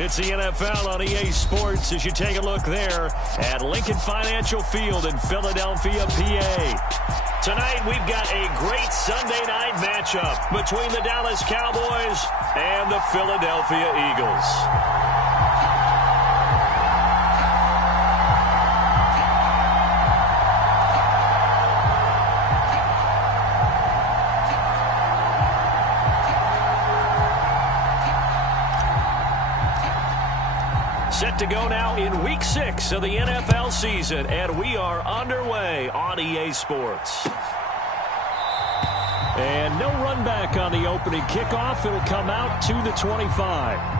It's the NFL on EA Sports as you take a look there at Lincoln Financial Field in Philadelphia, PA. Tonight, we've got a great Sunday night matchup between the Dallas Cowboys and the Philadelphia Eagles. Set to go now in Week 6 of the NFL season, and we are underway on EA Sports. And no run back on the opening kickoff. It'll come out to the 25.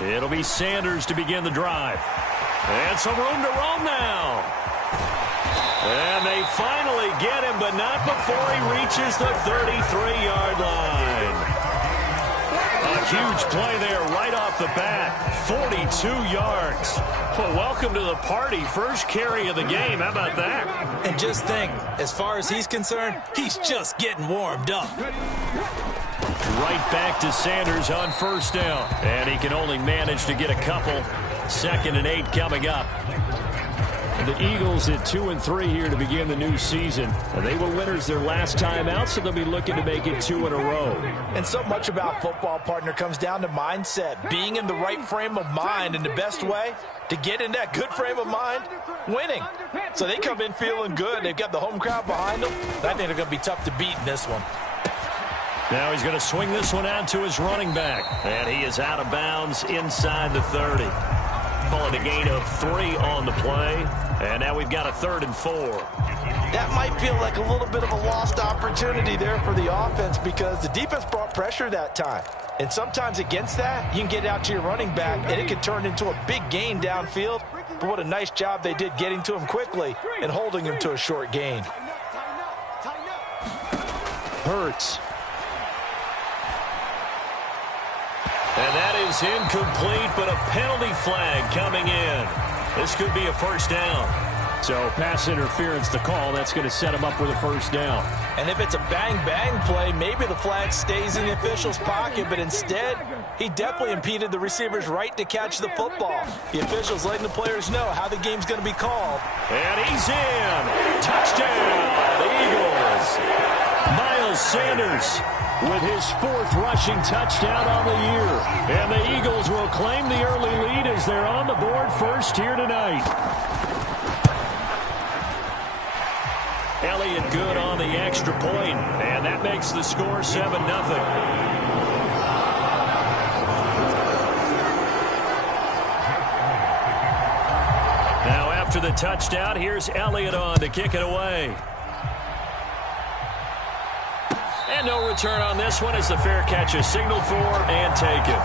It'll be Sanders to begin the drive. And some room to roam now. And they finally get him, but not before he reaches the 33-yard line. A huge play there right off the bat. 42 yards. Well, welcome to the party. First carry of the game. How about that? And just think, as far as he's concerned, he's just getting warmed up. Right back to Sanders on first down. And he can only manage to get a couple. 2nd and 8 coming up. And the Eagles at 2-3 here to begin the new season. And they were winners their last time out, so they'll be looking to make it 2 in a row. And so much about football, partner, comes down to mindset. Being in the right frame of mind, and the best way to get in that good frame of mind, winning. So they come in feeling good. They've got the home crowd behind them. I think they're going to be tough to beat in this one. Now he's going to swing this one out to his running back. And he is out of bounds inside the 30. Calling a gain of 3 on the play. And now we've got a 3rd and 4. That might feel like a little bit of a lost opportunity there for the offense because the defense brought pressure that time. And sometimes against that, you can get out to your running back, and it can turn into a big gain downfield. But what a nice job they did getting to him quickly and holding him to a short gain. Hurts. And that is incomplete, but a penalty flag coming in. This could be a first down. So pass interference to call. That's going to set him up with a first down. And if it's a bang-bang play, maybe the flag stays in the official's pocket, but instead, he definitely impeded the receiver's right to catch the football. The official's letting the players know how the game's going to be called. And he's in. Touchdown, the Eagles. Miles Sanders with his 4th rushing touchdown on the year. And the Eagles will claim the early lead as they're on the board first here tonight. Elliott good on the extra point, and that makes the score 7-0. Now after the touchdown, here's Elliott on to kick it away. And no return on this one as the fair catch is signaled for and taken.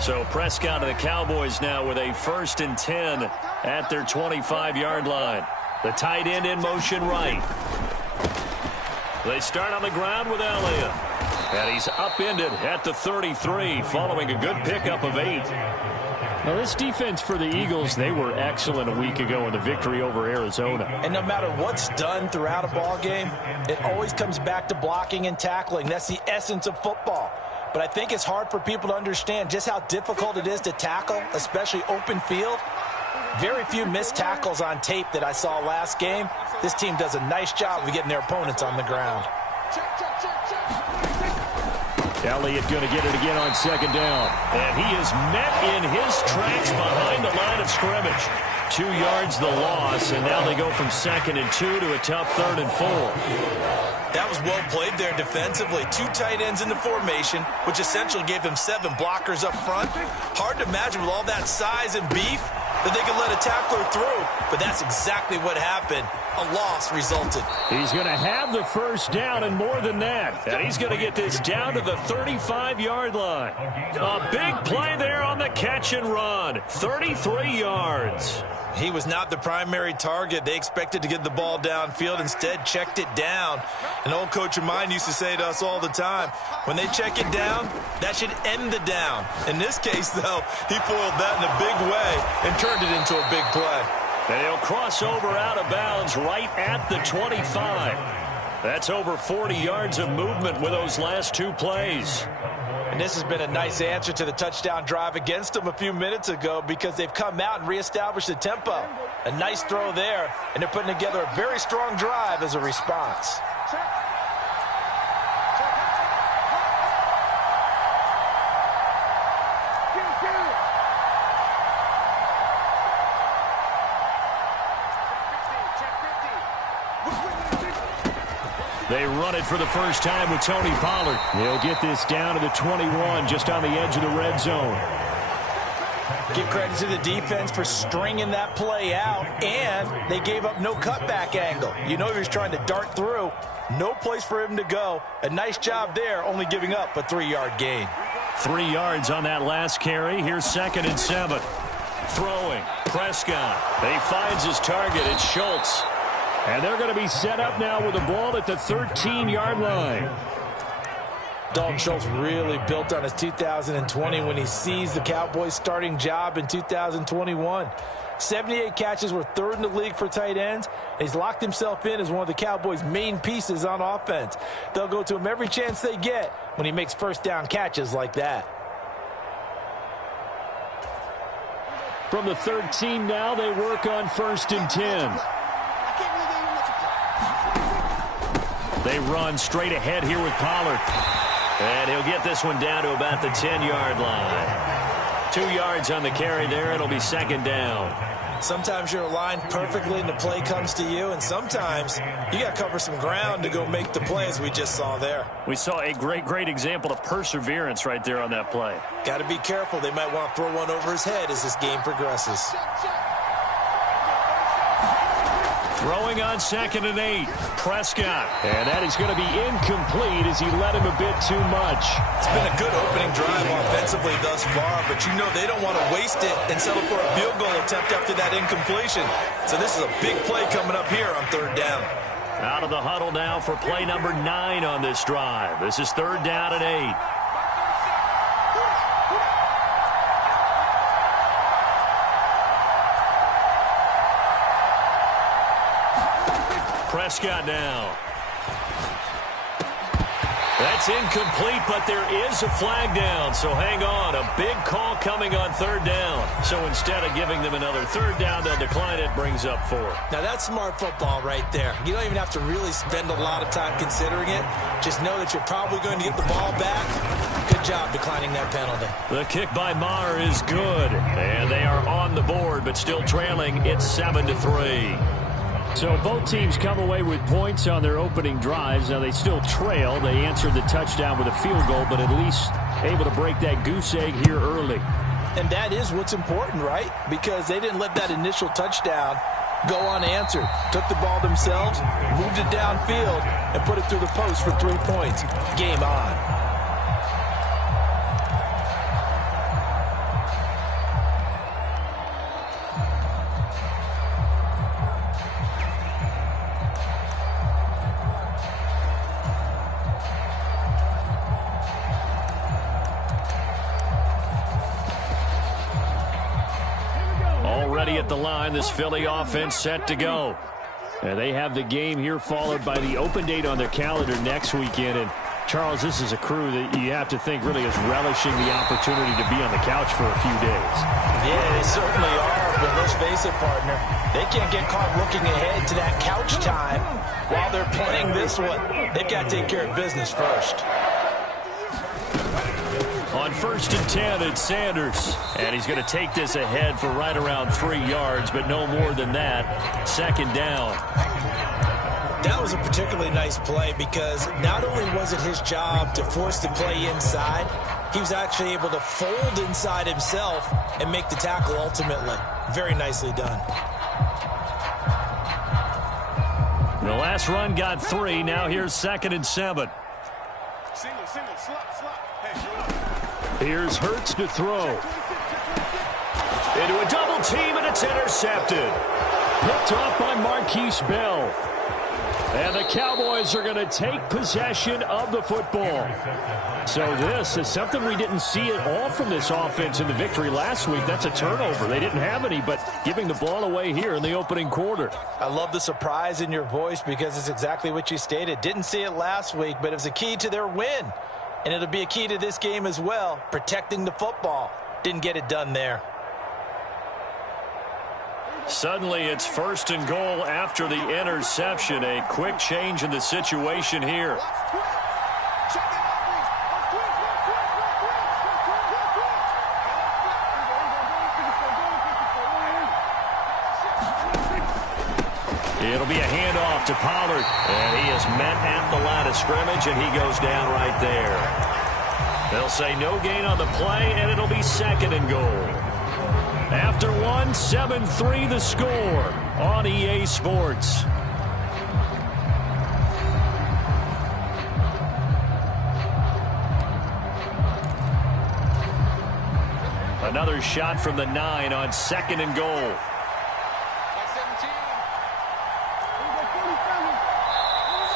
So Prescott and the Cowboys now with a 1st and 10 at their 25-yard line. The tight end in motion right. They start on the ground with Elliott. And he's upended at the 33 following a good pickup of 8. Now this defense for the Eagles, they were excellent a week ago in the victory over Arizona. And no matter what's done throughout a ball game, it always comes back to blocking and tackling. That's the essence of football. But I think it's hard for people to understand just how difficult it is to tackle, especially open field. Very few missed tackles on tape that I saw last game. This team does a nice job of getting their opponents on the ground. Elliott going to get it again on 2nd down. And he is met in his tracks behind the line of scrimmage. 2 yards the loss, and now they go from 2nd and 2 to a tough 3rd and 4. That was well played there defensively. 2 tight ends in the formation, which essentially gave them 7 blockers up front. Hard to imagine with all that size and beef, that they could let a tackler through, but that's exactly what happened. A loss resulted. He's going to have the first down and more than that. And he's going to get this down to the 35-yard line. A big play there on the catch and run. 33 yards. He was not the primary target. They expected to get the ball downfield. Instead, checked it down. An old coach of mine used to say to us all the time, when they check it down, that should end the down. In this case, though, he foiled that in a big way and turned it into a big play. And he'll cross over out of bounds right at the 25. That's over 40 yards of movement with those last two plays. And this has been a nice answer to the touchdown drive against them a few minutes ago because they've come out and reestablished the tempo. A nice throw there, and they're putting together a very strong drive as a response. They run it for the first time with Tony Pollard. He'll get this down to the 21, just on the edge of the red zone. Give credit to the defense for stringing that play out, and they gave up no cutback angle. You know he was trying to dart through. No place for him to go. A nice job there, only giving up a 3-yard gain. 3 yards on that last carry. Here's 2nd and 7. Throwing. Prescott. He finds his target. It's Schultz. And they're going to be set up now with the ball at the 13-yard line. Dalton Schultz really built on his 2020 when he seized the Cowboys' starting job in 2021. 78 catches, were 3rd in the league for tight ends. He's locked himself in as one of the Cowboys' main pieces on offense. They'll go to him every chance they get when he makes first down catches like that. From the 13 now, they work on 1st and 10. They run straight ahead here with Pollard. And he'll get this one down to about the 10-yard line. 2 yards on the carry there. It'll be 2nd down. Sometimes you're aligned perfectly and the play comes to you, and sometimes you got to cover some ground to go make the play, as we just saw there. We saw a great example of perseverance right there on that play. Got to be careful. They might want to throw one over his head as this game progresses. Throwing on 2nd and 8. Prescott. And that is going to be incomplete as he led him a bit too much. It's been a good opening drive offensively thus far, but you know they don't want to waste it and settle for a field goal attempt after that incompletion. So this is a big play coming up here on 3rd down. Out of the huddle now for play number 9 on this drive. This is 3rd down and 8. Prescott now. That's incomplete, but there is a flag down, so hang on. A big call coming on 3rd down. So instead of giving them another 3rd down, they'll decline it, brings up 4. Now that's smart football right there. You don't even have to really spend a lot of time considering it. Just know that you're probably going to get the ball back. Good job declining that penalty. The kick by Maher is good, and they are on the board, but still trailing. It's 7-3. So both teams come away with points on their opening drives. Now they still trail. They answered the touchdown with a field goal, but at least able to break that goose egg here early. And that is what's important, right? Because they didn't let that initial touchdown go unanswered. Took the ball themselves, moved it downfield, and put it through the post for 3 points. Game on. At the line, this Philly offense set to go. And they have the game here followed by the open date on their calendar next weekend. And Charles, this is a crew that you have to think really is relishing the opportunity to be on the couch for a few days. Yeah, they certainly are, but let's face it, partner. They can't get caught looking ahead to that couch time while they're playing this one. They've got to take care of business first. On 1st and 10, it's Sanders. And he's going to take this ahead for right around 3 yards, but no more than that. 2nd down. That was a particularly nice play because not only was it his job to force the play inside, he was actually able to fold inside himself and make the tackle ultimately. Very nicely done. The last run got 3. Now here's 2nd and 7. Single, slot. Here's Hurts to throw. Into a double team, and it's intercepted. Picked off by Marquise Bell. And the Cowboys are going to take possession of the football. So this is something we didn't see at all from this offense in the victory last week. That's a turnover. They didn't have any, but giving the ball away here in the opening quarter. I love the surprise in your voice because it's exactly what you stated. Didn't see it last week, but it was a key to their win. And it'll be a key to this game as well, protecting the football. Didn't get it done there. Suddenly it's 1st and goal after the interception. A quick change in the situation here. It'll be a handoff to Pollard. And he is met at the line of scrimmage, and he goes down right there. They'll say no gain on the play, and it'll be 2nd and goal. After 1, 7-3 the score on EA Sports. Another shot from the 9 on 2nd and goal.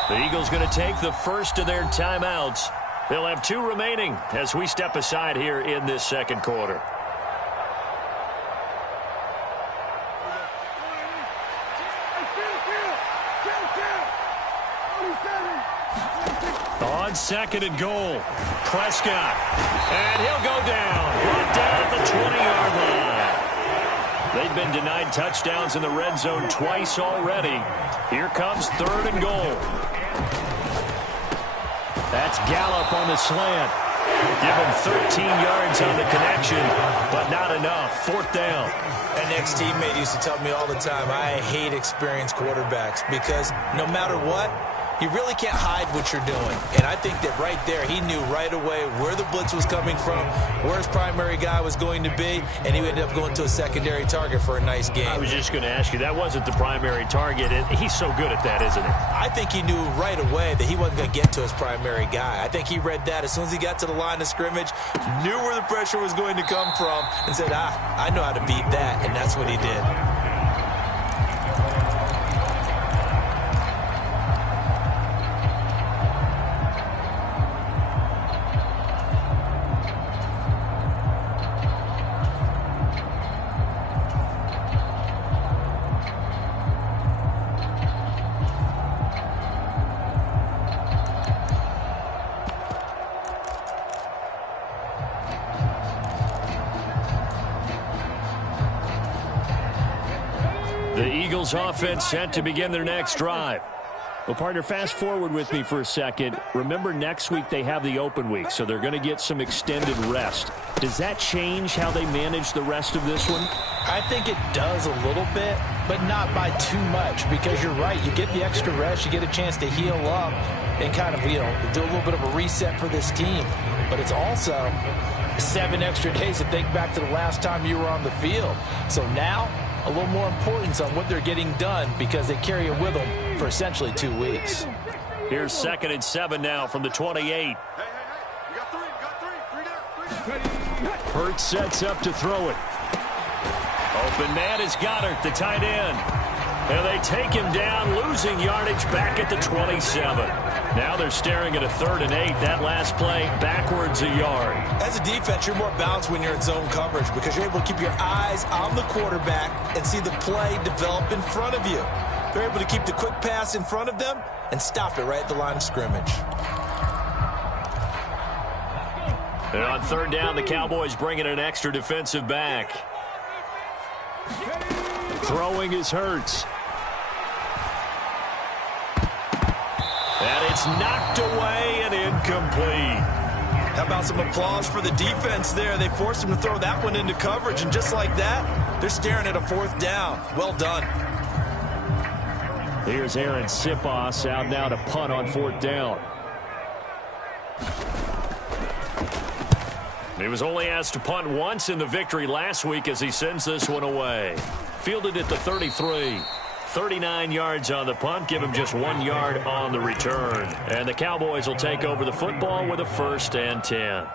The Eagles going to take the first of their timeouts. They'll have 2 remaining as we step aside here in this 2nd quarter. On 2nd and goal, Prescott. And he'll go down. Brought down at the 20-yard line. They've been denied touchdowns in the red zone twice already. Here comes 3rd and goal. That's Gallup on the slant. Give him 13 yards on the connection, but not enough. 4th down. An ex-teammate used to tell me all the time, I hate experienced quarterbacks because no matter what, you really can't hide what you're doing. And I think that right there, he knew right away where the blitz was coming from, where his primary guy was going to be, and he ended up going to a secondary target for a nice game. I was just going to ask you, that wasn't the primary target. He's so good at that, isn't he? I think he knew right away that he wasn't going to get to his primary guy. I think he read that as soon as he got to the line of scrimmage, knew where the pressure was going to come from, and said, I know how to beat that, and that's what he did. The Eagles offense set to begin their next drive. Well, partner, fast forward with me for a second. Remember, next week they have the open week, so they're going to get some extended rest. Does that change how they manage the rest of this one? I think it does a little bit, but not by too much, because you're right. You get the extra rest, you get a chance to heal up and kind of, do a little bit of a reset for this team. But it's also 7 extra days to think back to the last time you were on the field. So now, a little more importance on what they're getting done because they carry it with them for essentially 2 weeks. Here's 2nd and 7 now from the 28. Hey, you got three down. Hurts sets up to throw it. Open man is Goddard, the tight end. And they take him down, losing yardage back at the 27. Now they're staring at a 3rd and 8. That last play, backwards a yard. As a defense, you're more balanced when you're in zone coverage because you're able to keep your eyes on the quarterback and see the play develop in front of you. They're able to keep the quick pass in front of them and stop it right at the line of scrimmage. And on 3rd down, the Cowboys bring in an extra defensive back. Throwing is Hurts. And it's knocked away and incomplete. How about some applause for the defense there? They forced him to throw that one into coverage, and just like that, they're staring at a 4th down. Well done. Here's Aaron Sipos out now to punt on 4th down. He was only asked to punt once in the victory last week as he sends this one away. Fielded at the 33. 39 yards on the punt, give him just 1 yard on the return. And the Cowboys will take over the football with a 1st and 10.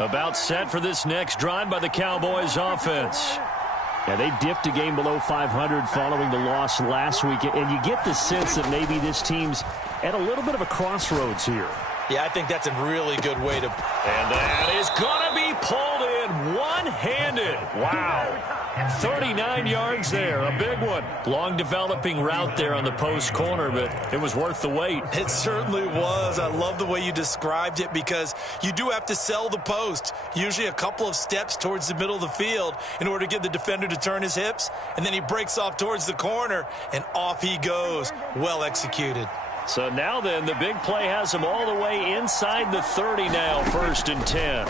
About set for this next drive by the Cowboys offense. Yeah, they dipped a game below 500 following the loss last week, and you get the sense that maybe this team's at a little bit of a crossroads here. Yeah, I think that's a really good way to... And that is going to be pulled in one-handed. Wow. 39 yards there, a big one. Long developing route there on the post corner, but it was worth the wait. It certainly was. I love the way you described it because you do have to sell the post. Usually a couple of steps towards the middle of the field in order to get the defender to turn his hips, and then he breaks off towards the corner, and off he goes. Well executed. So now then, the big play has him all the way inside the 30 now, 1st and 10.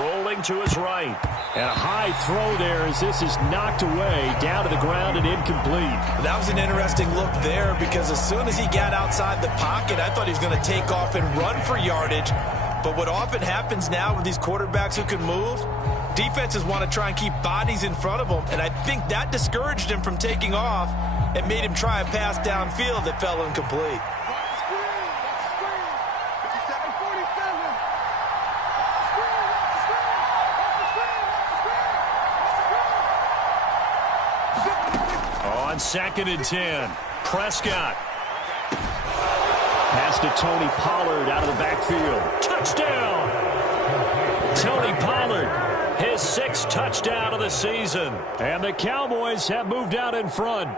Rolling to his right. And a high throw there as this is knocked away, down to the ground and incomplete. That was an interesting look there because as soon as he got outside the pocket, I thought he was going to take off and run for yardage. But what often happens now with these quarterbacks who can move, defenses want to try and keep bodies in front of them, and I think that discouraged him from taking off and made him try a pass downfield that fell incomplete. On 2nd and 10, Prescott. Pass to Tony Pollard out of the backfield. Touchdown! Tony Pollard, his 6th touchdown of the season. And the Cowboys have moved out in front.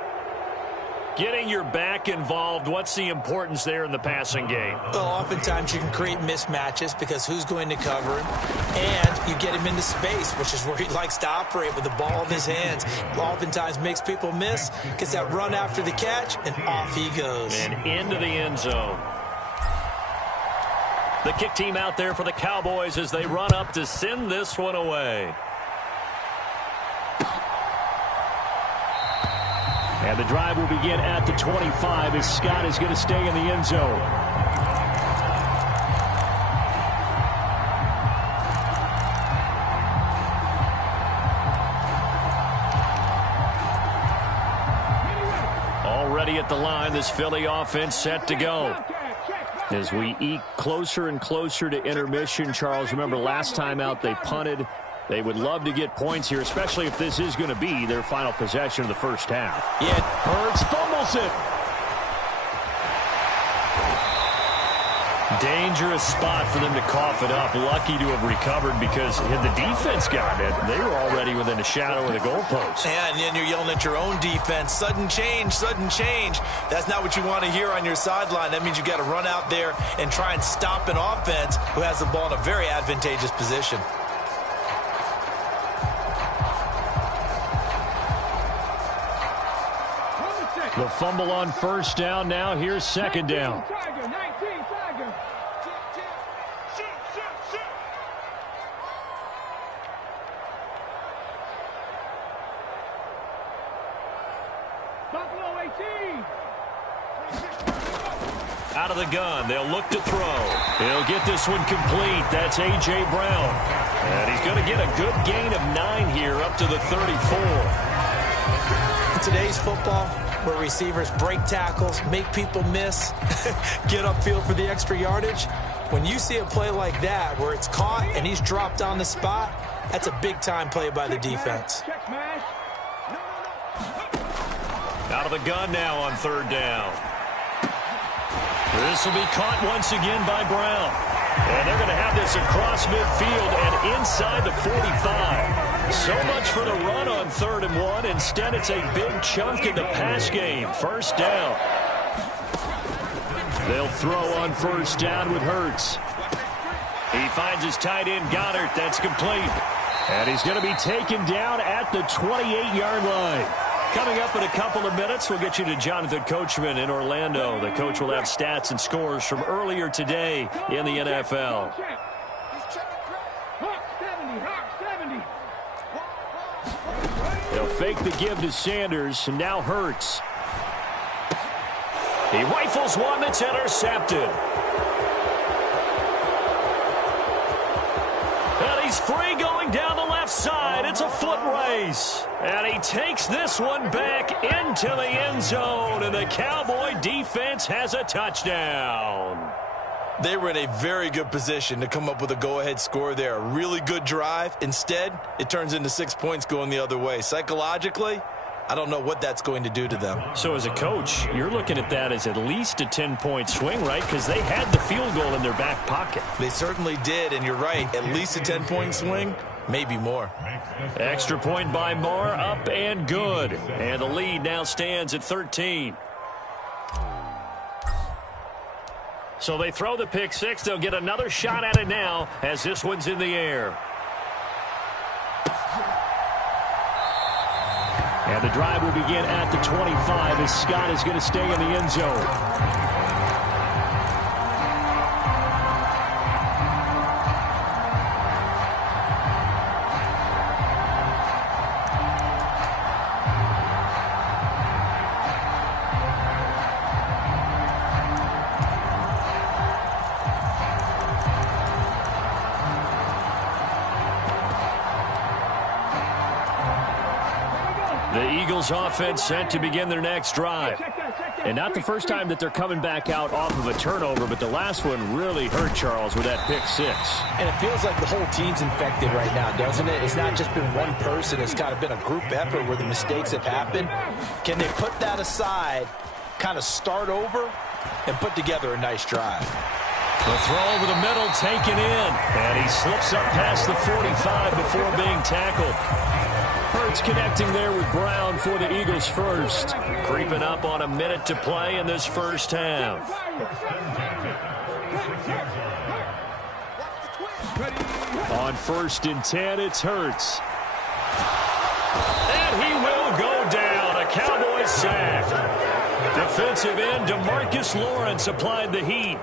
Getting your back involved, what's the importance there in the passing game? Well, oftentimes you can create mismatches because who's going to cover him? And you get him into space, which is where he likes to operate with the ball in his hands. Oftentimes makes people miss, gets that run after the catch, and off he goes. And into the end zone. The kick team out there for the Cowboys as they run up to send this one away. And the drive will begin at the 25 as Scott is going to stay in the end zone. Already at the line, this Philly offense set to go. As we eke closer and closer to intermission, Charles, remember last time out they punted. They would love to get points here, especially if this is going to be their final possession of the first half. Yeah, Hurts fumbles it. dangerous spot for them to cough it up. Lucky to have recovered because had the defense gotten it, they were already within a shadow of the goalpost. And then you're yelling at your own defense. Sudden change, sudden change. That's not what you want to hear on your sideline. That means you got to run out there and try and stop an offense who has the ball in a very advantageous position. The fumble on first down. Now here's second down. Out of the gun, they'll look to throw. He'll get this one complete. That's A.J. Brown. And he's going to get a good gain of 9 here up to the 34. In today's football, where receivers break tackles, make people miss, get upfield for the extra yardage, when you see a play like that where it's caught and he's dropped on the spot, that's a big-time play by the defense. Out of the gun now on third down. This will be caught once again by Brown. And they're going to have this across midfield and inside the 45. So much for the run on 3rd and 1. Instead, it's a big chunk in the pass game. First down. They'll throw on first down with Hurts. He finds his tight end, Goddard. That's complete. And he's going to be taken down at the 28-yard line. Coming up in a couple of minutes, we'll get you to Jonathan Coachman in Orlando. The coach will have stats and scores from earlier today in the NFL. They'll fake the give to Sanders, and now Hurts. He rifles one that's intercepted. And he's free going down the left side. It's a foot race. And he takes this one back into the end zone. And the Cowboy defense has a touchdown. They were in a very good position to come up with a go-ahead score there. A really good drive. Instead, it turns into 6 points going the other way. Psychologically, I don't know what that's going to do to them. So as a coach, you're looking at that as at least a 10-point swing, right? Because they had the field goal in their back pocket. They certainly did, and you're right. At least a 10-point swing, maybe more. Extra point by Moore, up and good. And the lead now stands at 13. So they throw the pick six. They'll get another shot at it now as this one's in the air. And the drive will begin at the 25 as Scott is going to stay in the end zone. Offense set to begin their next drive. And not the first time that they're coming back out off of a turnover, but the last one really hurt Charles with that pick six. And it feels like the whole team's infected right now, doesn't it? It's not just been one person. It's kind of been a group effort where the mistakes have happened. Can they put that aside, kind of start over, and put together a nice drive? The throw over the middle taken in. And he slips up past the 45 before being tackled. Hurts connecting there with Brown for the Eagles first. Creeping up on a minute to play in this first half. On 1st and 10, it's Hurts. And he will go down. A Cowboys sack. Defensive end DeMarcus Lawrence applied the heat.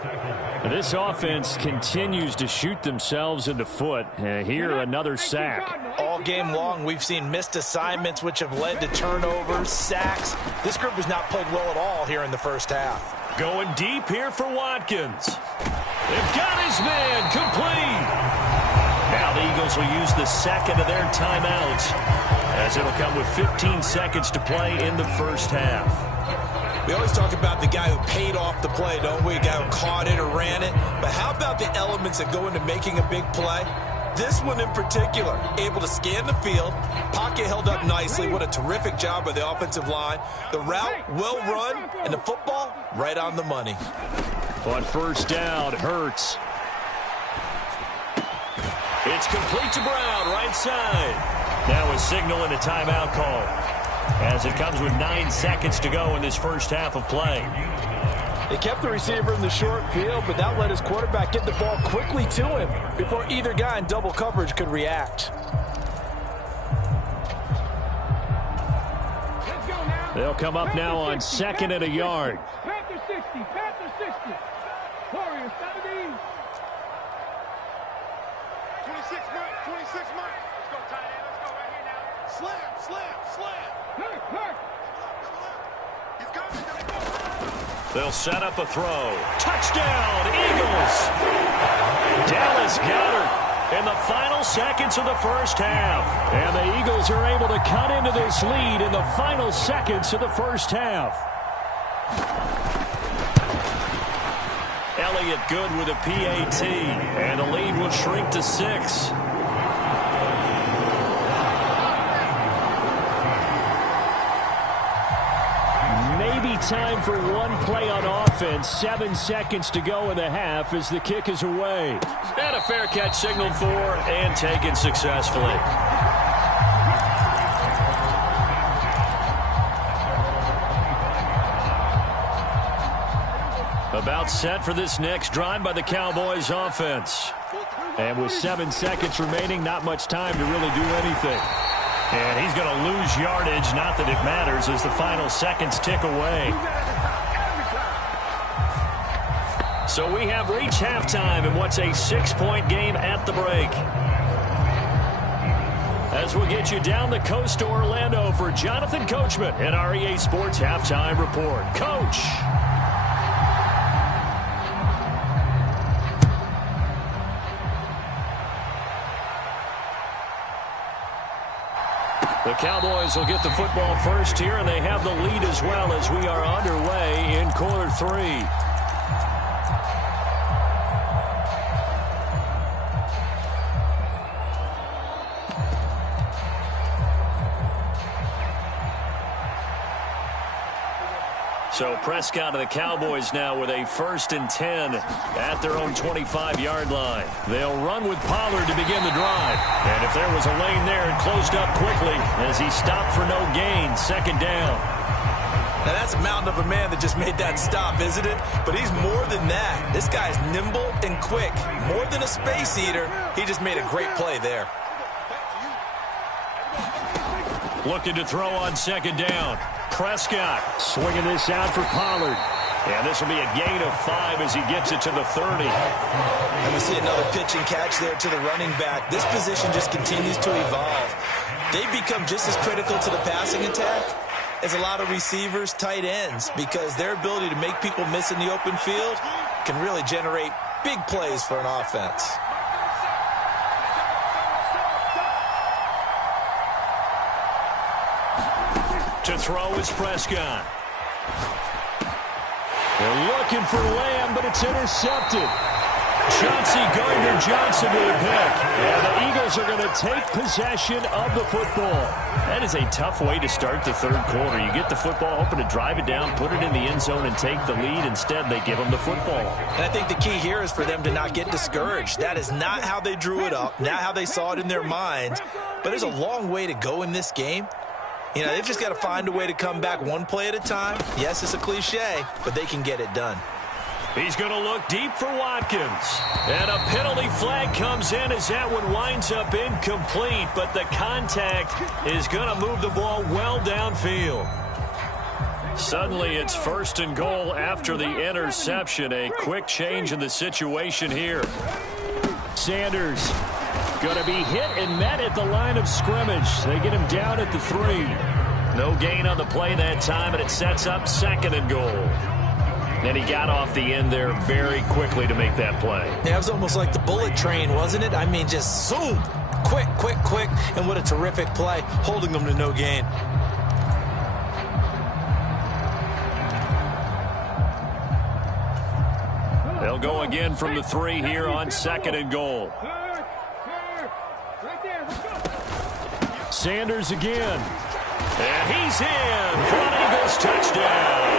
This offense continues to shoot themselves in the foot. Here, another sack. All game long, we've seen missed assignments, which have led to turnovers, sacks. This group has not played well at all here in the first half. Going deep here for Watkins. They've got his man complete. Now the Eagles will use the second of their timeouts, as it'll come with 15 seconds to play in the first half. We always talk about the guy who paid off the play, don't we? A guy who caught it or ran it. But how about the elements that go into making a big play? This one in particular, able to scan the field, pocket held up nicely. What a terrific job by the offensive line. The route well run, and the football right on the money. On 1st down, Hurts. It's complete to Brown, right side. Now a signal and a timeout call, as it comes with 9 seconds to go in this first half of play. They kept the receiver in the short field, but that let his quarterback get the ball quickly to him before either guy in double coverage could react. They'll come up now on 2nd and a yard. Panther 60, Panther 60. Warriors 70. 26 Mike, 26 Mike. Let's go, tight end. Let's go right here now. Slam, slam, slam. Hurt. He's coming. They'll set up a throw. Touchdown, Eagles! Dallas Goedert in the final seconds of the first half. And the Eagles are able to cut into this lead in the final seconds of the first half. Elliott good with a PAT. And the lead will shrink to 6. Maybe time for one play on offense. 7 seconds to go in the half as the kick is away. And a fair catch signaled for and taken successfully. About set for this next drive by the Cowboys offense. And with 7 seconds remaining, not much time to really do anything. And he's going to lose yardage. Not that it matters as the final seconds tick away. So we have reached halftime in what's a 6-point game at the break. As we'll get you down the coast to Orlando for Jonathan Coachman at our EA Sports Halftime Report. Coach. The Cowboys will get the football first here, and they have the lead as well as we are underway in quarter 3. So Prescott of the Cowboys now with a 1st and 10 at their own 25-yard line. They'll run with Pollard to begin the drive. And if there was a lane there, it closed up quickly as he stopped for no gain. 2nd down. Now that's a mountain of a man that just made that stop, isn't it? But he's more than that. This guy's nimble and quick. More than a space eater. He just made a great play there. Looking to throw on 2nd down. Prescott swinging this out for Pollard. And this will be a gain of 5 as he gets it to the 30. And we see another pitch and catch there to the running back. This position just continues to evolve. They've become just as critical to the passing attack as a lot of receivers, tight ends, because their ability to make people miss in the open field can really generate big plays for an offense. To throw is Prescott. They're looking for Lamb, but it's intercepted. Chauncey Gardner-Johnson with a pick. And the Eagles are going to take possession of the football. That is a tough way to start the 3rd quarter. You get the football, hoping to drive it down, put it in the end zone, and take the lead. Instead, they give them the football. And I think the key here is for them to not get discouraged. That is not how they drew it up, not how they saw it in their minds. But there's a long way to go in this game. You know, they've just got to find a way to come back one play at a time. Yes, it's a cliche, but they can get it done. He's going to look deep for Watkins. And a penalty flag comes in as that one winds up incomplete, but the contact is going to move the ball well downfield. Suddenly it's 1st and goal after the interception. A quick change in the situation here. Sanders going to be hit and met at the line of scrimmage. They get him down at the 3. No gain on the play that time, and it sets up 2nd and goal. And he got off the end there very quickly to make that play. Yeah, it was almost like the bullet train, wasn't it? I mean, just zoom. Quick, quick, quick. And what a terrific play, holding them to no gain. They'll go again from the 3 here on 2nd and goal. Sanders again. And he's in for an Eagles touchdown.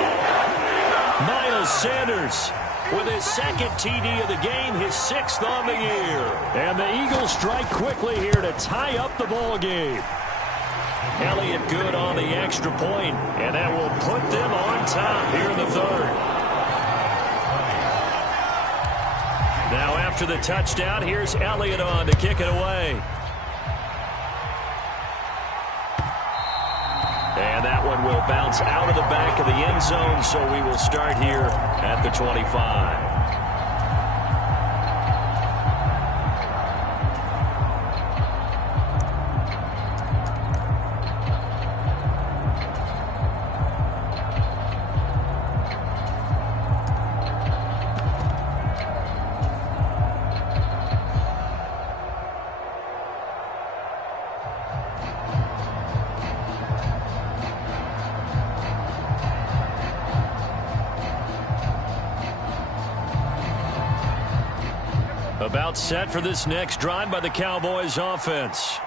Miles Sanders with his 2nd TD of the game, his 6th on the year. And the Eagles strike quickly here to tie up the ball game. Elliott good on the extra point, and that will put them on top here in the 3rd. Now after the touchdown, here's Elliott on to kick it away. And that one will bounce out of the back of the end zone, so we will start here at the 25. About set for this next drive by the Cowboys offense.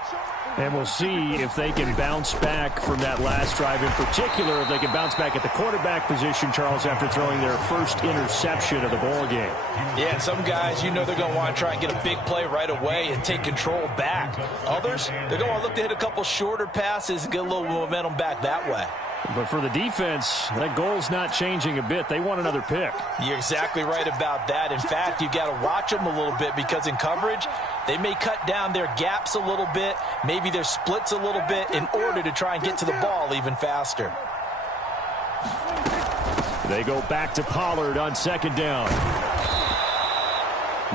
And we'll see if they can bounce back from that last drive, in particular, if they can bounce back at the quarterback position, Charles, after throwing their 1st interception of the ball game. Yeah, and some guys, you know they're going to want to try and get a big play right away and take control back. Others, they're going to look to hit a couple shorter passes and get a little momentum back that way. But for the defense, that goal's not changing a bit. They want another pick. You're exactly right about that. In fact, you've got to watch them a little bit because in coverage, they may cut down their gaps a little bit, maybe their splits a little bit in order to try and get to the ball even faster. They go back to Pollard on second down.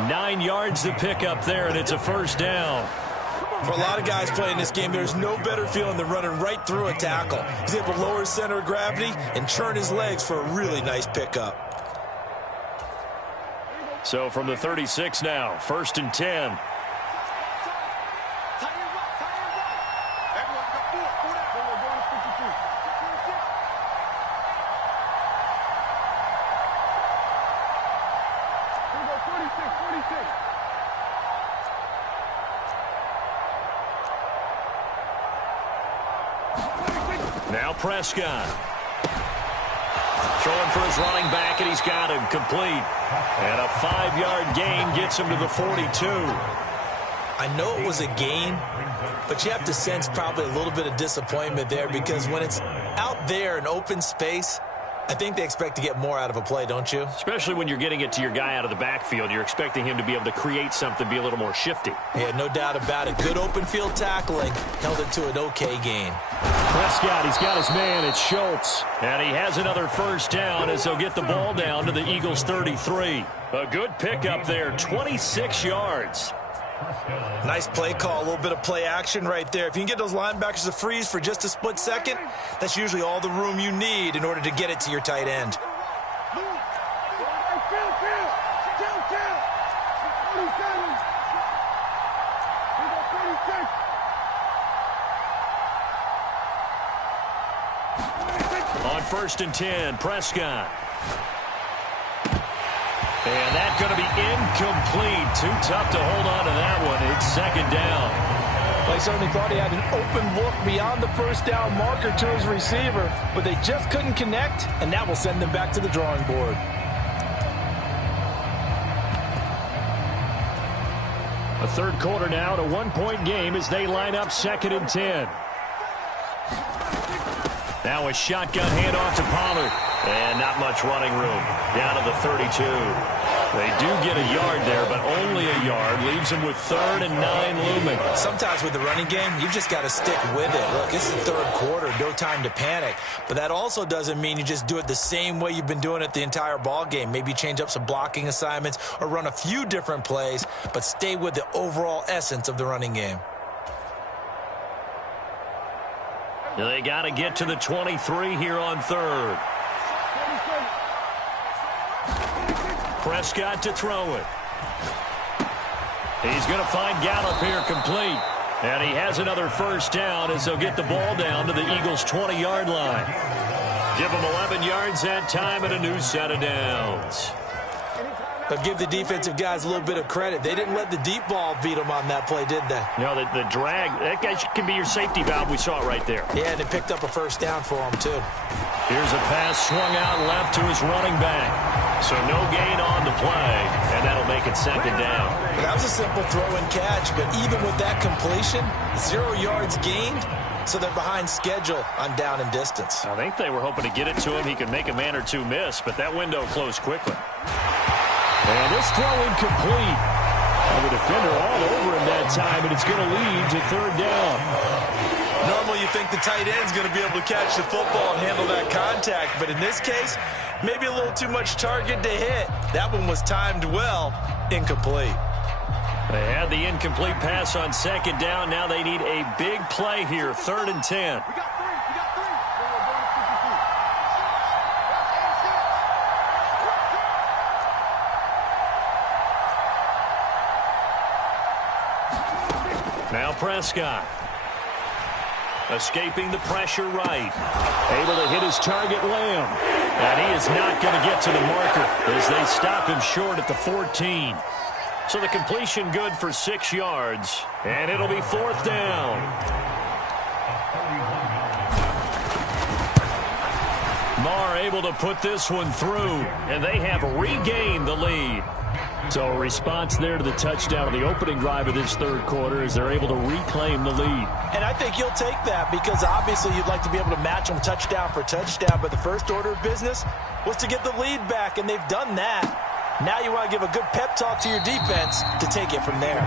9 yards to pick up there, and it's a first down. For a lot of guys playing this game, there's no better feeling than running right through a tackle. He's able to lower his center of gravity and churn his legs for a really nice pickup. So from the 36 now, 1st and 10. Now Prescott. Throwing for his running back, and he's got him complete. And a 5-yard gain gets him to the 42. I know it was a gain, but you have to sense probably a little bit of disappointment there because when it's out there in open space, I think they expect to get more out of a play, don't you? Especially when you're getting it to your guy out of the backfield. You're expecting him to be able to create something, be a little more shifty. Yeah, no doubt about it. Good open field tackling held it to an okay gain. Prescott, he's got his man. It's Schultz. And he has another first down as they'll get the ball down to the Eagles' 33. A good pickup there, 26 yards. Nice play call, a little bit of play action right there. If you can get those linebackers to freeze for just a split second, that's usually all the room you need in order to get it to your tight end. On 1st and 10, Prescott. And that's going to be incomplete. Too tough to hold on to that one. It's 2nd down. Well, he certainly thought he had an open look beyond the first down marker to his receiver, but they just couldn't connect, and that will send them back to the drawing board. A 3rd quarter now, and a 1-point game as they line up 2nd and 10. Now a shotgun handoff to Pollard. And not much running room. Down to the 32. They do get a yard there, but only a yard. Leaves them with 3rd and 9 looming. Sometimes with the running game, you've just got to stick with it. Look, it's the 3rd quarter. No time to panic. But that also doesn't mean you just do it the same way you've been doing it the entire ball game. Maybe change up some blocking assignments or run a few different plays, but stay with the overall essence of the running game. They got to get to the 23 here on 3rd. Prescott to throw it. He's going to find Gallup here complete. And he has another first down as they'll get the ball down to the Eagles' 20-yard line. Give them 11 yards that time and a new set of downs. But give the defensive guys a little bit of credit. They didn't let the deep ball beat them on that play, did they? No, the drag, that guy can be your safety valve. We saw it right there. Yeah, and they picked up a first down for him, too. Here's a pass swung out left to his running back. So no gain on the play, and that'll make it 2nd down. That was a simple throw and catch, but even with that completion, 0 yards gained, so they're behind schedule on down and distance. I think they were hoping to get it to him. He could make a man or two miss, but that window closed quickly. And this throw incomplete. And the defender all over him that time, and it's going to lead to 3rd down. Normally you think the tight end's going to be able to catch the football and handle that contact, but in this case, maybe a little too much target to hit. That one was timed well, incomplete. They had the incomplete pass on 2nd down. Now they need a big play here, 3rd and 10. Now Prescott. Escaping the pressure right. Able to hit his target, Lamb. And he is not going to get to the marker as they stop him short at the 14. So the completion good for 6 yards. And it'll be 4th down. Marr able to put this one through. And they have regained the lead. So a response there to the touchdown of the opening drive of this third quarter as they're able to reclaim the lead. And I think you'll take that because obviously you'd like to be able to match them touchdown for touchdown, but the first order of business was to get the lead back, and they've done that. Now you want to give a good pep talk to your defense to take it from there.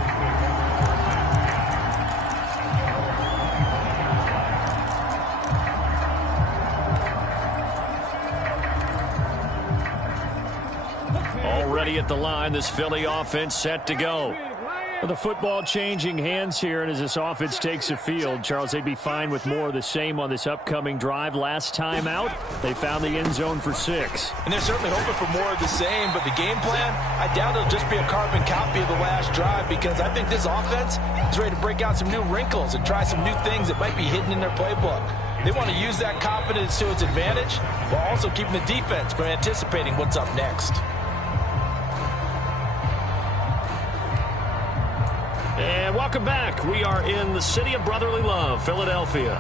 Already at the line, this Philly offense set to go. The football changing hands here, and as this offense takes the field, Charles, they'd be fine with more of the same on this upcoming drive. Last time out, they found the end zone for 6. And they're certainly hoping for more of the same, but the game plan, I doubt it'll just be a carbon copy of the last drive because I think this offense is ready to break out some new wrinkles and try some new things that might be hidden in their playbook. They want to use that confidence to its advantage while also keeping the defense from anticipating what's up next. And welcome back. We are in the city of brotherly love, Philadelphia.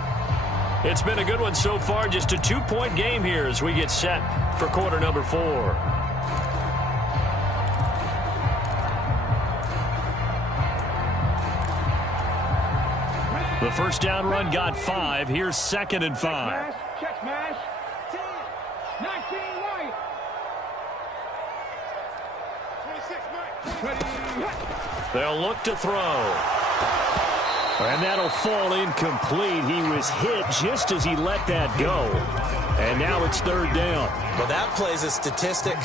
It's been a good one so far, just a 2-point game here as we get set for quarter number 4. The first down run got 5. Here's 2nd and 5. Check smash. 19 right. 26 Mike. They'll look to throw. And that'll fall incomplete. He was hit just as he let that go. And now it's 3rd down. Well, that plays a statistic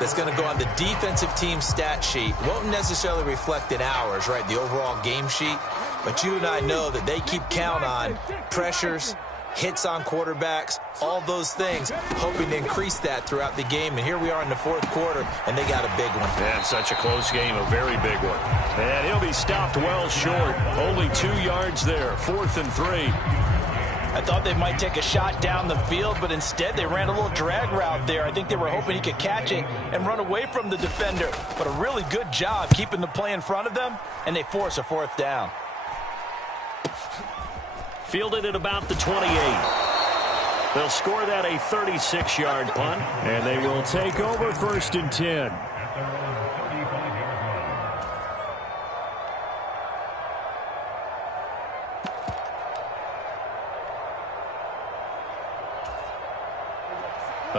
that's going to go on the defensive team stat sheet. Won't necessarily reflect in ours, right, the overall game sheet. But you and I know that they keep count on pressures, hits on quarterbacks, all those things, hoping to increase that throughout the game. And here we are in the 4th quarter, and they got a big one. Yeah, such a close game, a very big one. And he'll be stopped well short. Only 2 yards there, 4th and 3. I thought they might take a shot down the field, but instead they ran a little drag route there. I think they were hoping he could catch it and run away from the defender. But a really good job keeping the play in front of them, and they force a 4th down. Fielded at about the 28. They'll score that a 36-yard punt, and they will take over 1st and 10.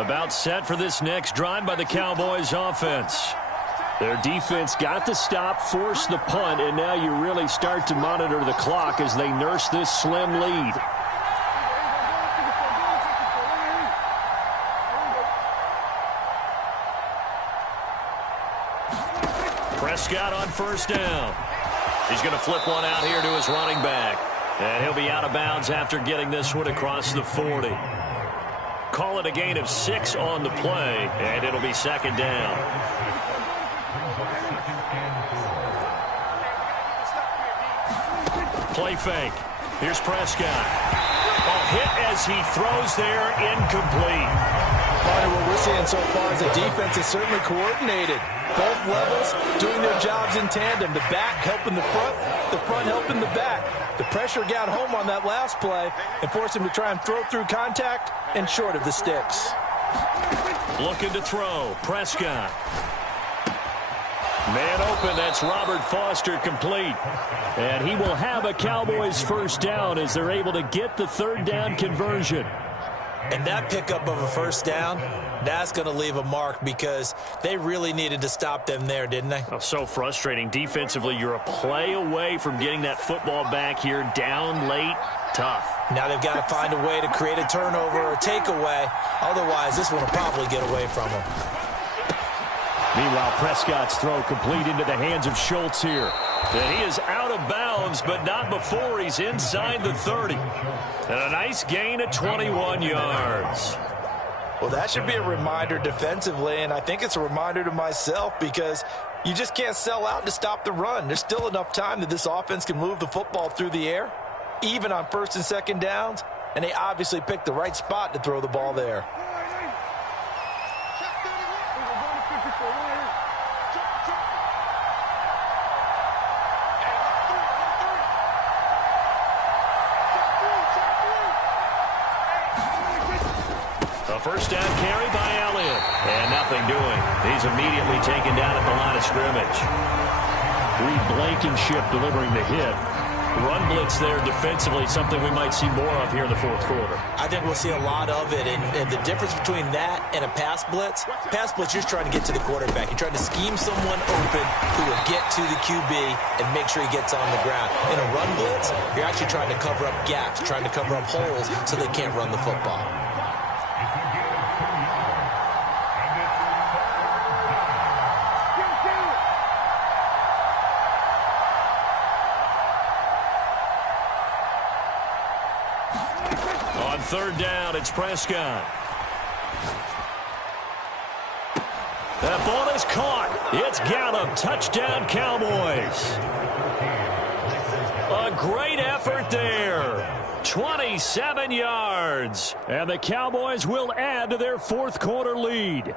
About set for this next drive by the Cowboys offense. Their defense got the stop, forced the punt, and now you really start to monitor the clock as they nurse this slim lead. Prescott on 1st down. He's going to flip one out here to his running back. And he'll be out of bounds after getting this one across the 40. Call it a gain of 6 on the play, and it'll be 2nd down. Play fake. Here's Prescott. Hit as he throws there, incomplete. Part of what we're seeing so far is the defense is certainly coordinated. Both levels doing their jobs in tandem. The back helping the front helping the back. The pressure got home on that last play and forced him to try and throw through contact and short of the sticks. Looking to throw. Prescott. Man open, that's Robert Foster, complete. And he will have a Cowboys 1st down as they're able to get the 3rd down conversion. And that pickup of a 1st down, that's going to leave a mark because they really needed to stop them there, didn't they? Oh, so frustrating. Defensively, you're a play away from getting that football back here, down late, tough. Now they've got to find a way to create a turnover or takeaway. Otherwise, this one will probably get away from them. Meanwhile, Prescott's throw complete into the hands of Schultz here. And he is out of bounds, but not before he's inside the 30. And a nice gain of 21 yards. Well, that should be a reminder defensively, and I think it's a reminder to myself because you just can't sell out to stop the run. There's still enough time that this offense can move the football through the air, even on 1st and 2nd downs, and they obviously picked the right spot to throw the ball there. A first down carry by Elliott. And nothing doing. He's immediately taken down at the line of scrimmage. Reed Blankenship delivering the hit. Run blitz there defensively, something we might see more of here in the fourth quarter. I think we'll see a lot of it, and the difference between that and a pass blitz, you're just trying to get to the quarterback. You're trying to scheme someone open who will get to the QB and make sure he gets on the ground. In a run blitz, you're actually trying to cover up gaps, trying to cover up holes so they can't run the football. Third down, it's Prescott. That ball is caught. It's Gallup. Touchdown, Cowboys. A great effort there. 27 yards. And the Cowboys will add to their fourth quarter lead.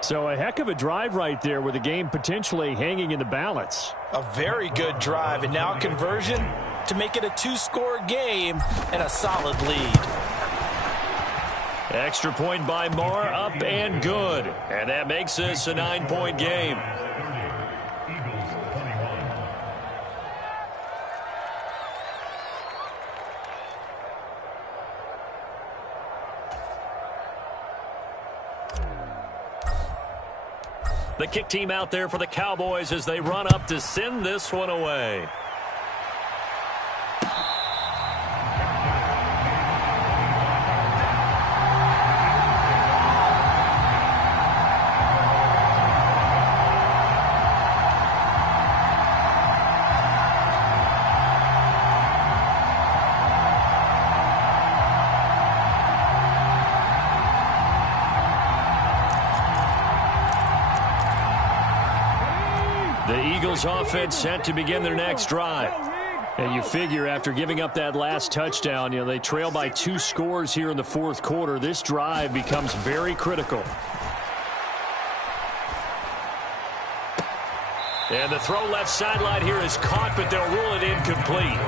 So a heck of a drive right there with the game potentially hanging in the balance. A very good drive, and now conversion to make it a two-score game and a solid lead. Extra point by Moore, up and good. And that makes this a 9-point game. The kick team out there for the Cowboys as they run up to send this one away. Offense set to begin their next drive. And you figure after giving up that last touchdown, they trail by 2 scores here in the fourth quarter. This drive becomes very critical. And the throw left sideline here is caught, but they'll rule it incomplete.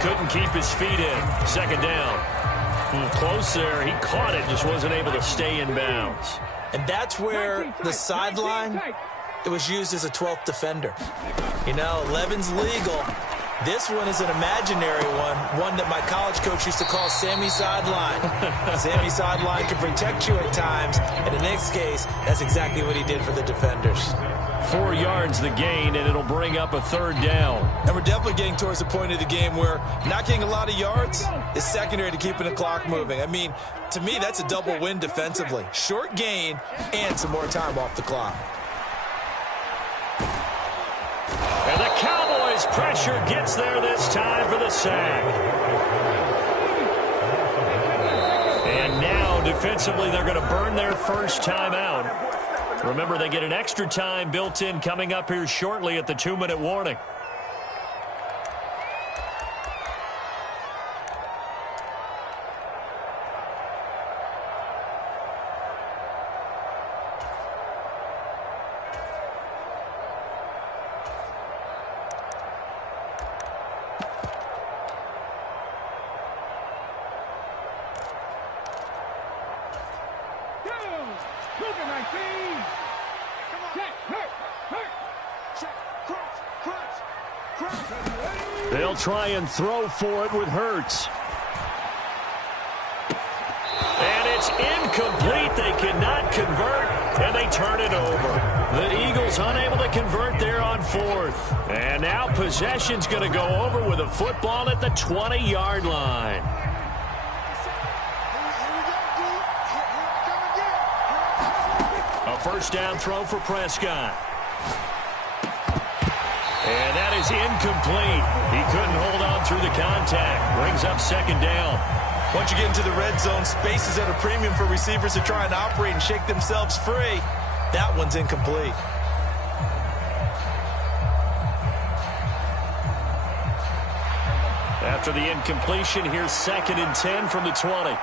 Couldn't keep his feet in. Second down. Close there. He caught it, just wasn't able to stay in bounds. And that's where the sideline, it was used as a 12th defender. 11's legal. This one is an imaginary one that my college coach used to call Sammy Sideline. Sammy Sideline can protect you at times, and in this case, that's exactly what he did for the defenders. 4 yards the gain, and it'll bring up a third down. And we're definitely getting towards the point of the game where not getting a lot of yards is secondary to keeping the clock moving. I mean, to me, that's a double win defensively. Short gain and some more time off the clock. And the Cowboys' pressure gets there this time for the sack. And now, defensively, they're going to burn their first time out. Remember, they get an extra time built in coming up here shortly at the 2-minute warning. They'll try and throw for it with Hurts. And it's incomplete. They cannot convert, and they turn it over. The Eagles unable to convert there on fourth. And now possession's going to go over with a football at the 20-yard line. A first down throw for Prescott. And that is incomplete. He couldn't hold on through the contact. Brings up second down. Once you get into the red zone, space is at a premium for receivers to try and operate and shake themselves free. That one's incomplete. After the incompletion, here's 2nd and 10 from the 20.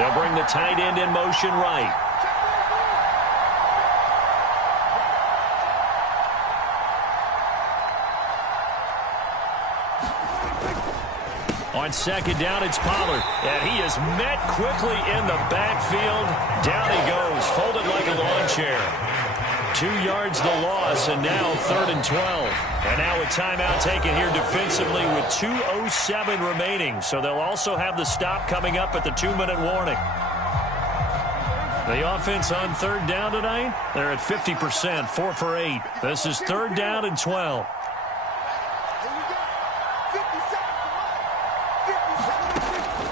They'll bring the tight end in motion right. On second down, it's Pollard. And he is met quickly in the backfield. Down he goes, folded like a lawn chair. 2 yards the loss, and now 3rd and 12. And now a timeout taken here defensively with 2:07 remaining. So they'll also have the stop coming up at the 2-minute warning. The offense on 3rd down tonight, they're at 50%, 4 for 8. This is 3rd down and 12.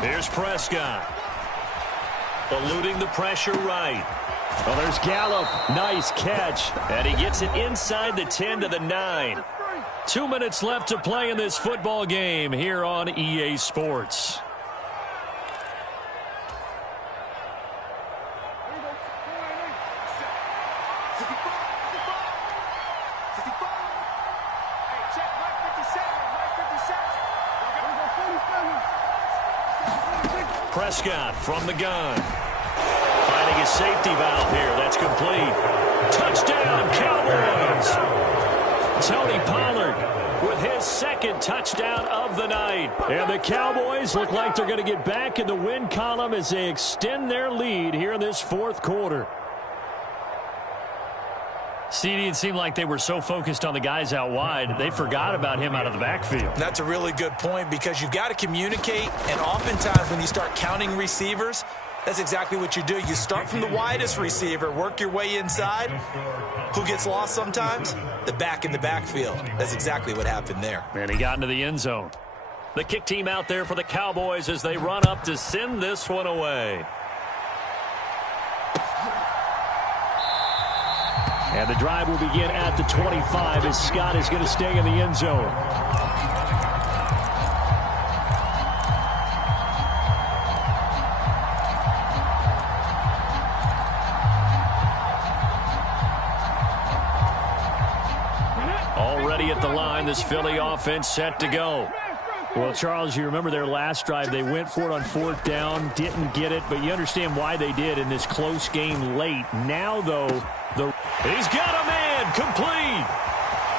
Here's Prescott. Eluding the pressure right. Well, there's Gallup. Nice catch. And he gets it inside the 10 to the 9. 2 minutes left to play in this football game here on EA Sports. Prescott from the gun. Finding a safety valve here. That's complete. Touchdown, Cowboys! Tony Pollard with his 2nd touchdown of the night. And the Cowboys look like they're going to get back in the win column as they extend their lead here in this 4th quarter. CD, it seemed like they were so focused on the guys out wide, they forgot about him out of the backfield. That's a really good point because you've got to communicate, and oftentimes when you start counting receivers, that's exactly what you do. You start from the widest receiver, work your way inside. Who gets lost sometimes? The back in the backfield. That's exactly what happened there. And he got into the end zone. The kick team out there for the Cowboys as they run up to send this one away. And the drive will begin at the 25 as Scott is going to stay in the end zone. Already at the line, this Philly offense set to go. Well, Charles, you remember their last drive. They went for it on 4th down, didn't get it, but you understand why they did in this close game late. Now, though, he's got a man, complete.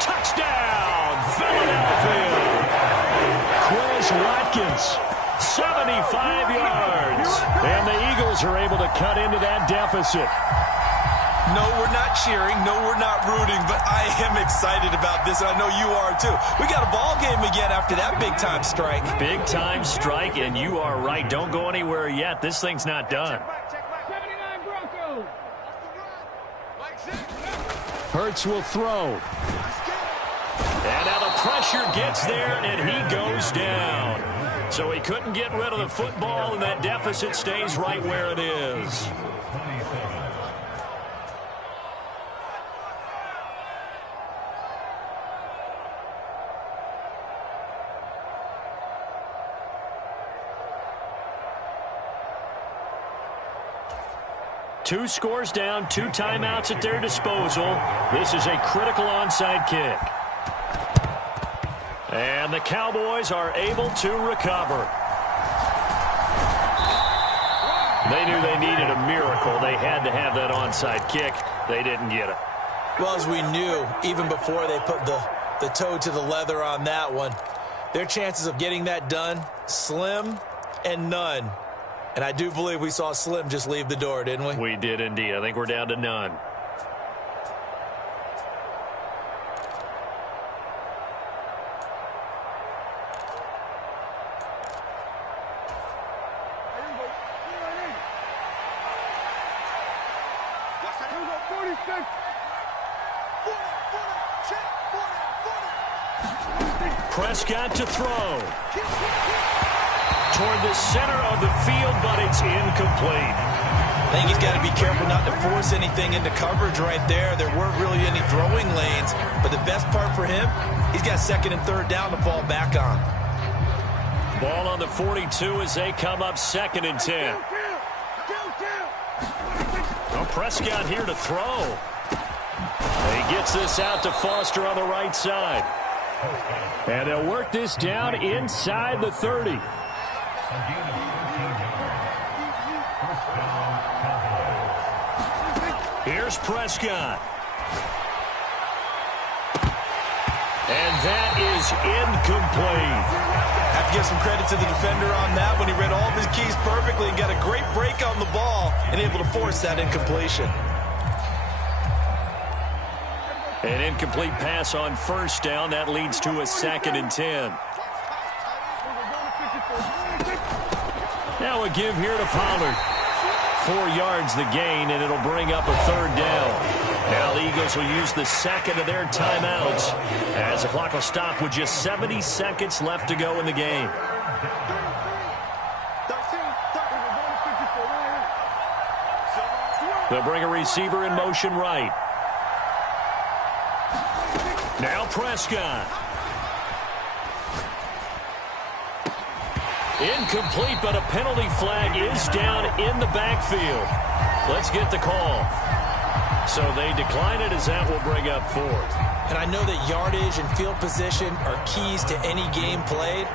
Touchdown, Philadelphia. Chris Watkins, 75 yards. And the Eagles are able to cut into that deficit. No, we're not cheering. No, we're not rooting. But I am excited about this, and I know you are too. We got a ball game again after that big-time strike. Big-time strike, and you are right. Don't go anywhere yet. This thing's not done. 79 Broncos. Hurts will throw. And now the pressure gets there, and he goes down. So he couldn't get rid of the football, and that deficit stays right where it is. Two scores down, 2 timeouts at their disposal. This is a critical onside kick. And the Cowboys are able to recover. They knew they needed a miracle. They had to have that onside kick. They didn't get it. Well, as we knew, even before they put the toe to the leather on that one, their chances of getting that done, slim and none. And I do believe we saw Slim just leave the door, didn't we? We did indeed. I think we're down to none. Prescott to throw. Toward the center of the field, but it's incomplete. I think he's got to be careful not to force anything into coverage right there. There weren't really any throwing lanes, but the best part for him, he's got 2nd and 3rd down to fall back on. Ball on the 42 as they come up 2nd and 10. Well, Prescott here to throw. He gets this out to Foster on the right side. And they'll work this down inside the 30. Here's Prescott. And that is incomplete. Have to give some credit to the defender on that when he read all of his keys perfectly and got a great break on the ball and able to force that incompletion. An incomplete pass on first down. That leads to a 2nd and 10. Now a give here to Pollard. 4 yards the gain, and it'll bring up a 3rd down. Now the Eagles will use the second of their timeouts as the clock will stop with just 70 seconds left to go in the game. They'll bring a receiver in motion right. Now Prescott. Incomplete, but a penalty flag is down in the backfield. Let's get the call. So they decline it as that will bring up 4th. And I know that yardage and field position are keys to any game played,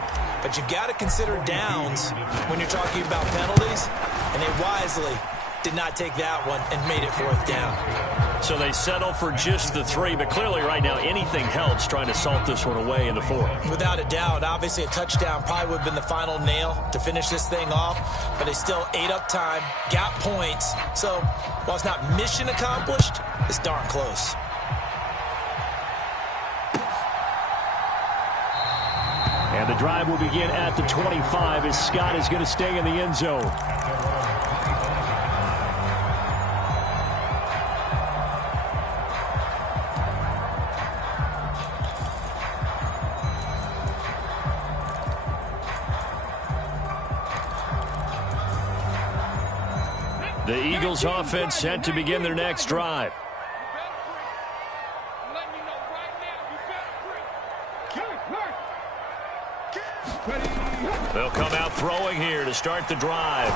but you've got to consider downs when you're talking about penalties, and they wisely did not take that one and made it 4th down. So they settle for just the 3, but clearly right now anything helps trying to salt this one away into 4. Without a doubt, obviously a touchdown probably would have been the final nail to finish this thing off, but they still ate up time, got points. So while it's not mission accomplished, it's darn close. And the drive will begin at the 25 as Scott is going to stay in the end zone. The Eagles offense set to begin their next drive. They'll come out throwing here to start the drive.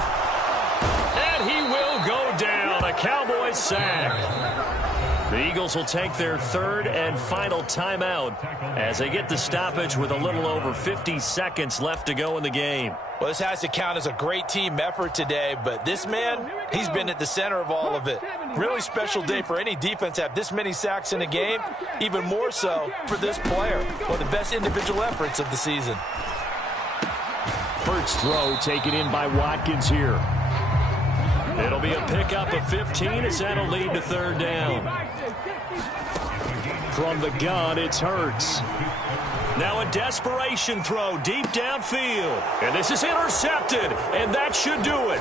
And he will go down. A Cowboys sack. The Eagles will take their 3rd and final timeout as they get the stoppage with a little over 50 seconds left to go in the game. Well, this has to count as a great team effort today, but this man, he's been at the center of all of it. Really special day for any defense to have this many sacks in a game, even more so for this player. One of the best individual efforts of the season. First throw taken in by Watkins here. It'll be a pickup of 15 as that'll lead to 3rd down. From the gun, it's Hurts. Now a desperation throw deep downfield. And this is intercepted, and that should do it.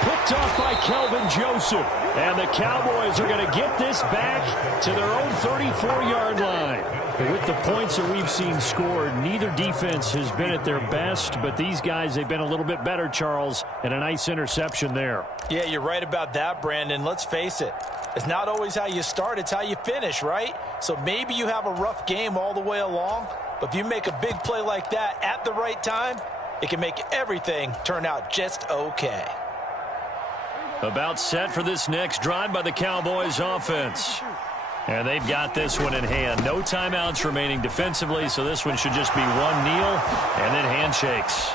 Picked off by Kelvin Joseph. And the Cowboys are going to get this back to their own 34-yard line. With the points that we've seen scored, neither defense has been at their best, but these guys, they've been a little bit better, Charles, and a nice interception there. Yeah, you're right about that, Brandon. Let's face it. It's not always how you start, it's how you finish, right? So maybe you have a rough game all the way along, but if you make a big play like that at the right time, it can make everything turn out just okay. About set for this next drive by the Cowboys offense. And they've got this one in hand. No timeouts remaining defensively, so this one should just be one kneel and then handshakes.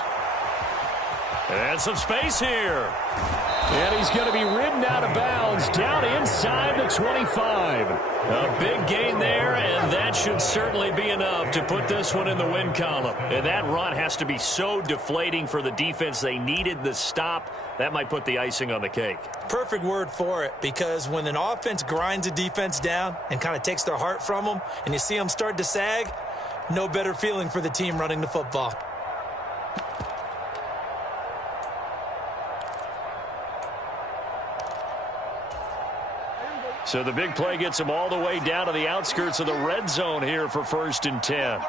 And some space here. And he's going to be ridden out of bounds down inside the 25. A big gain there, and that should certainly be enough to put this one in the win column. And that run has to be so deflating for the defense. They needed the stop. That might put the icing on the cake. Perfect word for it, because when an offense grinds a defense down and kind of takes their heart from them, and you see them start to sag, no better feeling for the team running the football. So the big play gets them all the way down to the outskirts of the red zone here for 1st and 10.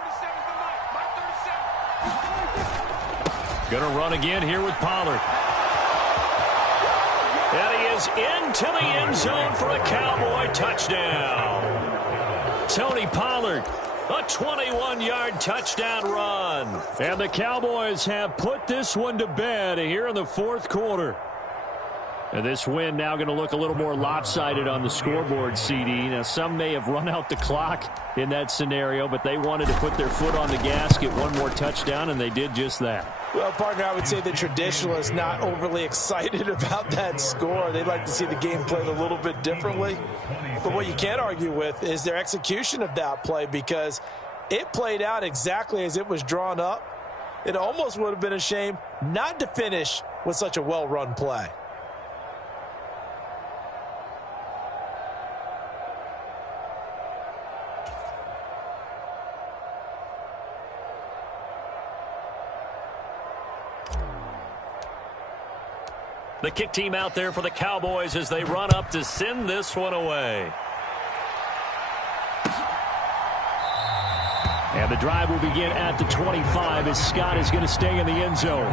Going to run again here with Pollard. And he is into the end zone for a Cowboy touchdown. Tony Pollard, a 21-yard touchdown run. And the Cowboys have put this one to bed here in the 4th quarter. And this win now going to look a little more lopsided on the scoreboard, CD. Now, some may have run out the clock in that scenario, but they wanted to put their foot on the gas, get one more touchdown, and they did just that. Well, partner, I would say the traditionalists not overly excited about that score. They'd like to see the game played a little bit differently. But what you can't argue with is their execution of that play, because It played out exactly as it was drawn up. It almost would have been a shame not to finish with such a well-run play. The kick team out there for the Cowboys as they run up to send this one away. And the drive will begin at the 25 as Scott is going to stay in the end zone.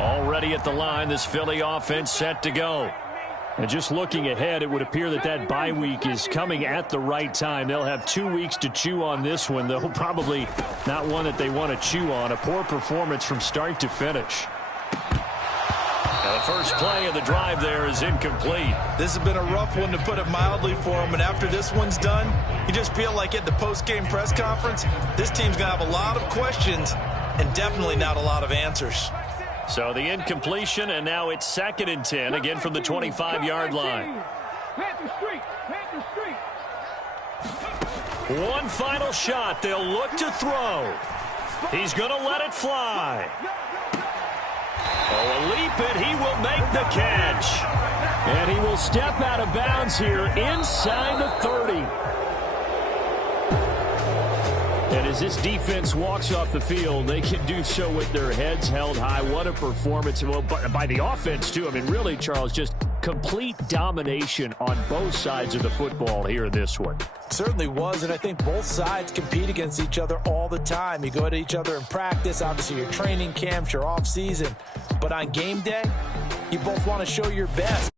Already at the line, this Philly offense set to go. And just looking ahead, it would appear that that bye week is coming at the right time. They'll have 2 weeks to chew on this one, though probably not one that they want to chew on. A poor performance from start to finish. Now the first play of the drive there is incomplete. This has been a rough one, to put it mildly, for him. And after this one's done, you just feel like at the post-game press conference, this team's going to have a lot of questions and definitely not a lot of answers. So the incompletion, and now it's 2nd and 10, again from the 25-yard line. Panther Street. One final shot. They'll look to throw. He's going to let it fly. Oh, a leap it. He will make the catch. And he will step out of bounds here inside the 30. And as this defense walks off the field, they can do so with their heads held high. What a performance. Well, by the offense, too. I mean, really, Charles, just complete domination on both sides of the football here in this one. Certainly was, and I think both sides compete against each other all the time. You go at each other in practice, obviously your training camps, your off season. But on game day, you both want to show your best.